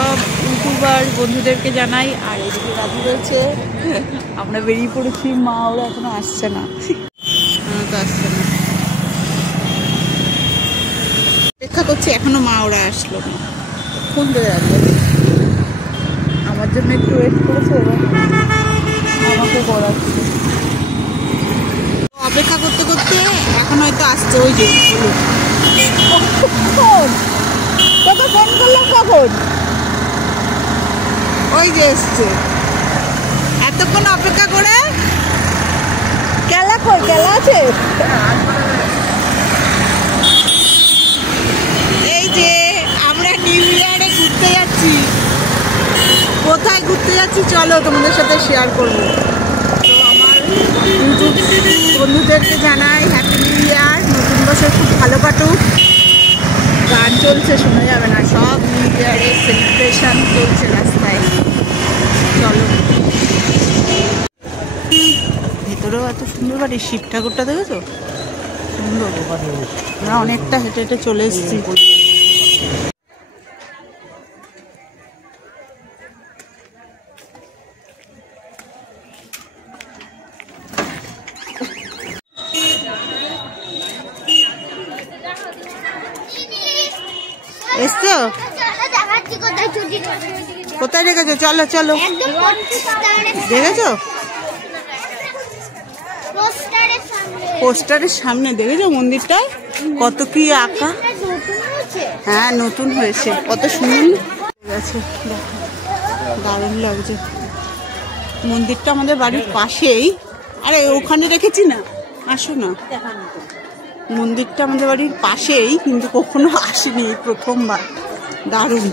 সব ইউটিউবার বন্ধুদেরকে জানাই। আর এদিকে রাজু রয়েছে, আমরা বেরিয়ে পড়েছি। মা ওরা এখনো আসছে না, তো আসছে না, অপেক্ষা করছি, এখনো মা ওরা আসলো না। ফোন ধরে আসবে, আমার জন্য একটু ওয়েট করেছে এবং আমাকে করাচ্ছে। অপেক্ষা করতে করতে এখন হয়তো আসছে। ওই যে তোকে ফোন করলাম কখন, ওই যে এসছে। এতক্ষণ অপেক্ষা করে কেলা কই, কেলা আছে? এই যে আমরা নিউ ইয়ারে ঘুরতে যাচ্ছি। কোথায় ঘুরতে যাচ্ছি চলো তোমাদের সাথে শেয়ার করবো। তো আমার ইউটিউব বন্ধুদেরকে জানাই হ্যাপি নিউ ইয়ার, নতুন বছর খুব ভালো কাটুক। গান চলছে, শোনা যাবে না, সব নিউ ইয়ারের সেলিব্রেশন চলছে রাস্তায়। চলো, ভেতরেও এত সুন্দর বাড়ি। শিব ঠাকুরটা দেখেছো, সুন্দর। আমরা অনেকটা হেঁটে হেঁটে চলে এসেছি। এসছো? কোথায় রেখেছো? চলো চলো, দেখেছো? পোস্টারের সামনে দেখেছো মন্দিরটা কত কি আঁকা? হ্যাঁ নতুন হয়েছে, কত সুন্দর আছে, দারুণ লাগছে। মন্দিরটা আমাদের বাড়ির পাশেই। আরে ওখানে রেখেছি না, আসো না। মন্দিরটা আমাদের বাড়ির পাশেই, কিন্তু কখনো আসেনি, প্রথমবার। দারুণ।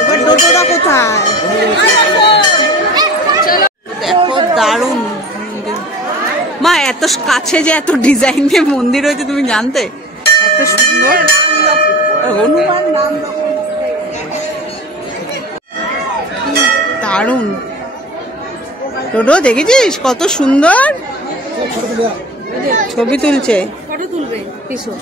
এবার টোটোটা কোথায়? দেখো দারুণ মা, এত কাছে যে এত ডিজাইন দিয়ে মন্দির হয়েছে তুমি জানতে? এত সুন্দর। হনুমান নাম দারুণ। টোটো দেখেছিস কত সুন্দর ছবি তুলছে। ফটো তুলবে পিছু।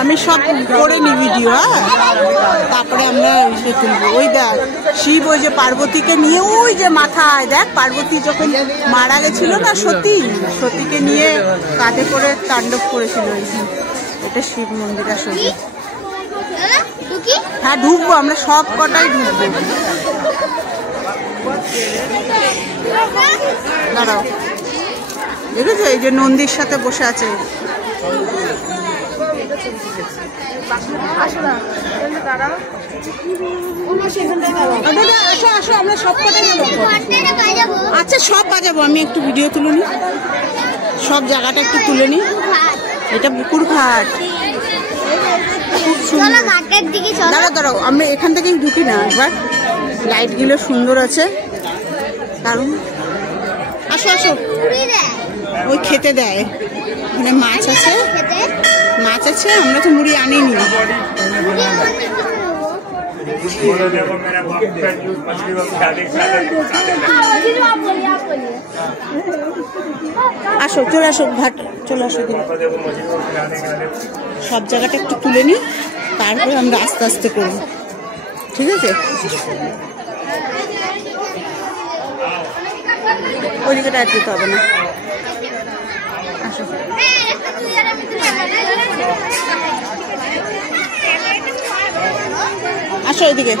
আমি সব করে নি ভিডিও, তারপরে আমরা তুলবো। ওই দেখ শিব, ওই যে পার্বতীকে নিয়ে, ওই যে মাথায় দেখ, পার্বতী যখন মারা গেছিল না, সতীকে নিয়ে কাঁধে করে তাণ্ডব করেছিল। এটা শিব মন্দির আসলে। হ্যাঁ ঢুকবো, আমরা সব কটাই ঢুকবো। দাঁড়াও, দেখেছো এই যে নন্দীর সাথে বসে আছে। আমরা সব কটাই যাবো। আচ্ছা সব বাজাবো, আমি একটু ভিডিও তুলে নি, সব জায়গাটা একটু তুলে নি। এটা পুকুর ঘাট, খুব সুন্দর। দাঁড়াও দাঁড়াও, আমরা এখান থেকেই ঢুকি না একবার। লাইট গুলো সুন্দর আছে, কারণ আসো আসো। ওই খেতে দেয়, ওখানে মাছ আছে, মাছ আছে। আমরা তো মুড়ি আনিনি। আসো, চলে আসো, ঘাট চলে আসো। সব জায়গাটা একটু তুলে নিই, তারপরে আমরা আস্তে আস্তে করবো, ঠিক আছে? ওই দিকেটা আর যেতে হবে না। আসো আসো এদিকে।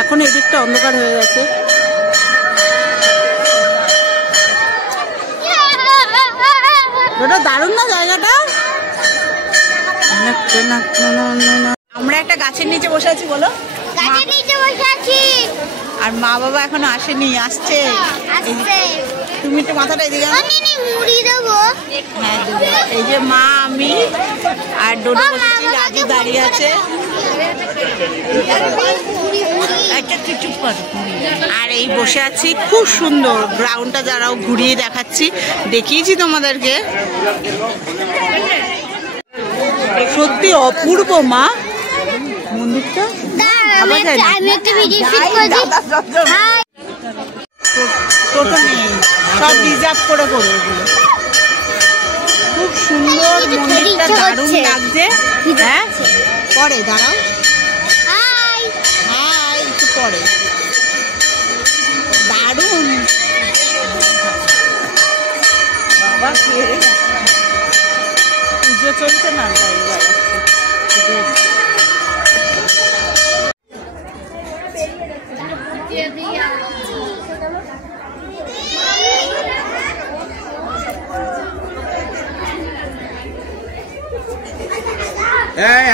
এখন এদিকটা অন্ধকার হয়ে গেছে। ওটা দারুণ না জায়গাটা। আমরা একটা গাছের নিচে বসে আছি, বলো গাছের নিচে বসে আছি। আর মা বাবা এখনো আসেনি, আসছে। তুমি একটু মাথাটা এদিকে মুড়ি দেবো। হ্যাঁ দেবো। এই যে মা, আমি আর ডোডো বসেছি, রাজু দাঁড়িয়ে আছে। আর এই বসে আছি, খুব সুন্দর গ্রাউন্ডটা যারাও ঘুরিয়ে দেখাচ্ছি, দেখিয়েছি তোমাদেরকে। সত্যি অপূর্ব মা মন্দিরটা। টোটো নেই, সব রিজার্ভ করে করবে। খুব সুন্দর মন্দিরটা, দারুণ লাগছে। হ্যাঁ পরে দাঁড়াও, হ্যাঁ একটু পরে। দারুণ বাবা, পুজো চলছে না তাই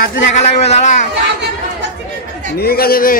হাতে জায়গা লাগবে, দাঁড়া নিয়ে গেছে রে।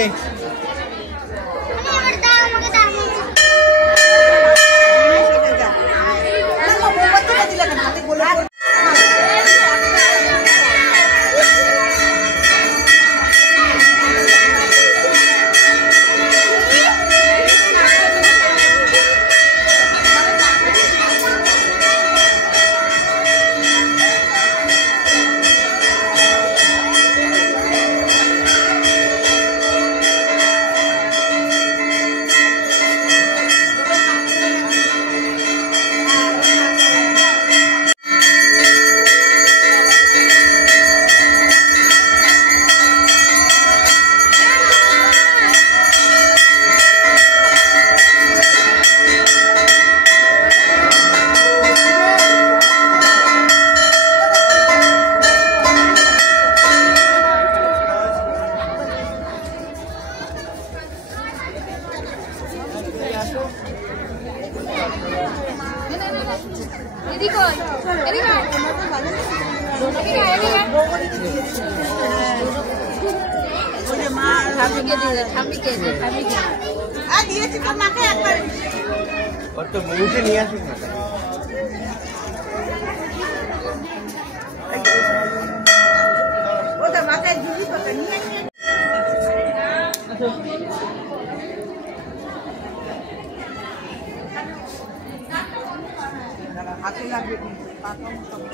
নিয়ে আসুন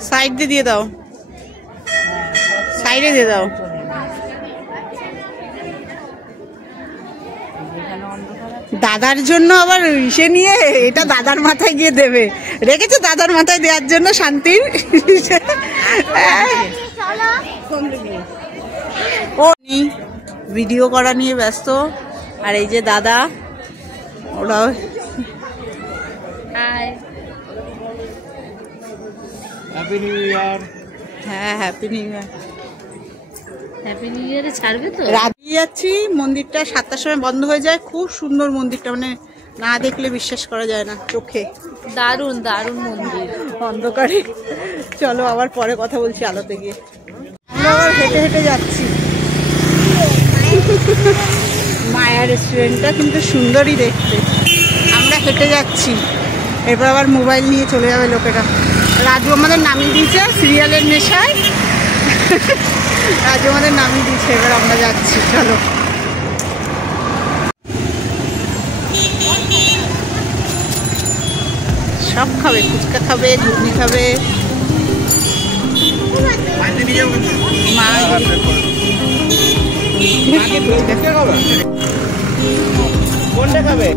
সাইড দিয়ে দাও, সাইডে দিয়ে দাও। দাদার জন্য আবার ইসে নিয়ে, এটা দাদার মাথায় গিয়ে দেবে, রেখেছে দাদার মাথায় দেওয়ার জন্য শান্তির। ও ভিডিও করা নিয়ে ব্যস্ত। আর এই যে দাদা, ওরাও হ্যাপি নিউ ইয়ার। হ্যাঁ happy new year. Happy new ইয়ারে ছাড়বে তো? রাতে যাচ্ছি, মন্দিরটা 7টার সময় বন্ধ হয়ে যায়। খুব সুন্দর মন্দিরটা, মানে না দেখলে বিশ্বাস করা যায় না চোখে। দারুণ দারুণ মন্দির, অন্ধকারে। চলো আবার পরে কথা বলছি আলোতে গিয়ে। আমরা আবার হেঁটে হেঁটে যাচ্ছি। মায়া রেস্টুরেন্টটা কিন্তু সুন্দরই দেখতে। আমরা হেঁটে যাচ্ছি, এরপর আবার মোবাইল নিয়ে চলে যাবে লোকেরা। রাজু আমাদের নামিয়ে দিয়েছে সিরিয়ালের নেশায়। রাজু আমাদের নামিয়ে দিয়েছে, এবার আমরা যাচ্ছি। চলো সব খাবে, ফুচকা খাবে, ঘুগনি খাবে। মা কোনটা খাবে?